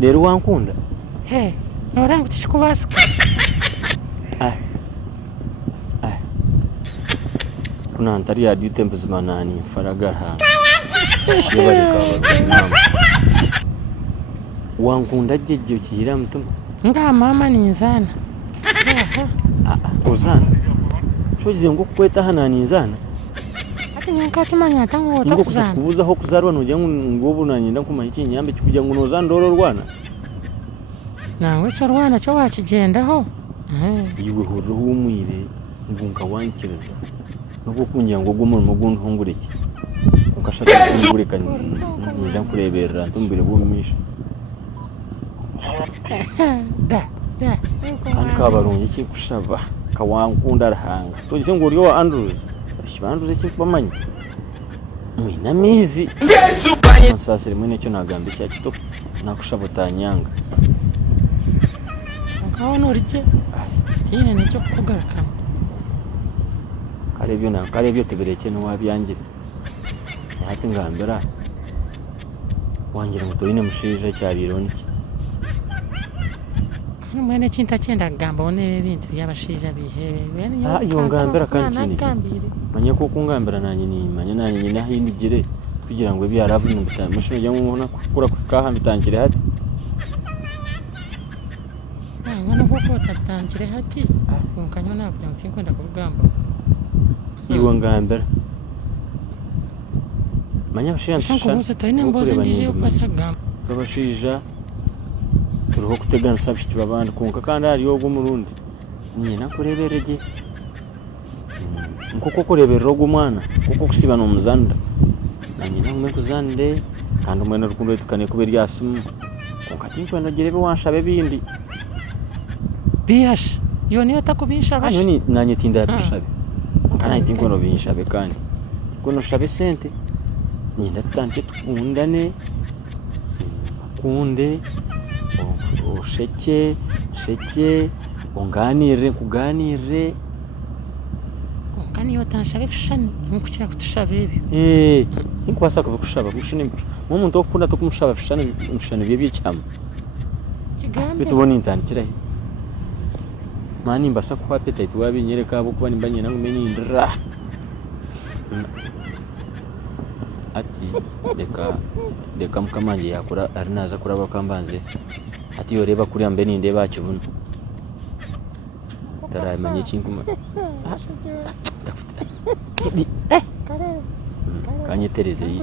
rero wankunda noranga utishikubasika kuna ntari ya dute mbuzimanani faragara yabarika mama wankunda jeje ukihira mutuma nga mama ninzana uzana shogize ngo kweta hana ninzana ati nyanka tumanya tango takuzana kubuza ho kuzarwa no jangu ngobu nanyenda kumanya kinyambe kikuja ngo nozana ndoro rwana nawe cyo rwana cyo wakigendaho yiwe hurro humwire ngunga wankiriza nuko kunyango gumurimo guntungureke ukashaka kungureka nda kurebera ntumbire bumisha kandi kabarunye iki kushaba kawankunda arahanga tugise ngo uriyo wa Andrews shibanduze iki bamanye mwina mizi masasire mwene cyo nagambe cya kito nakushabotanyanga akaona urije tine nicyo kugaruka karebyo tebereke no wabyangira hati ngambera wangira ngo toyine mushije cyabironiki kandi mwene kinta cyenda gamba one ibintu byabashije bihebe iyo ngambera kandi kinigi manye ko kungambera nanye ni manye nanye nyina hindigire kugira ngo byaravu n'ubutaye mushije jya mubona kukura kwikaha bitangire hati none koko tatangire hati kunkanyo nabyo nkwenda kubugamba iwo ngambera manya bashira nshaka toyine mboze ndije kwasagamba babashija turuho kutegana sabishiti babandi kunka kandi ari yo gumurundi nyina kurebereje nkuko kureberero gumwana kuko kusiba no muzanda nanyina umwe kuzande kandi umwe n'urukundo tukane kubera ryasimu kunka tinkwenda gerebe wanshabe bindi biyash yo niyo takubisha bash ni nanye tinda yabishabe kana tinkwenda binshabe kandi kuno shabe sente nyina tante tukundane kunde usheke unganire kuganire ungani yotanshabe fishani nkukira kutushabe ibi inkwasa kubikushaba gushini umuntu okunda tukumushaba fishani bye cyama kigambe bitubona intantira mani mbasa kwa appetite wabinyereka abo kuba nimbanye nangu menindra ati deka mukamanje yakura arinaza kuraba kambanze ati yoreba kuri ambe ninde bakibuna taramanye kinkuma kanyetereze yi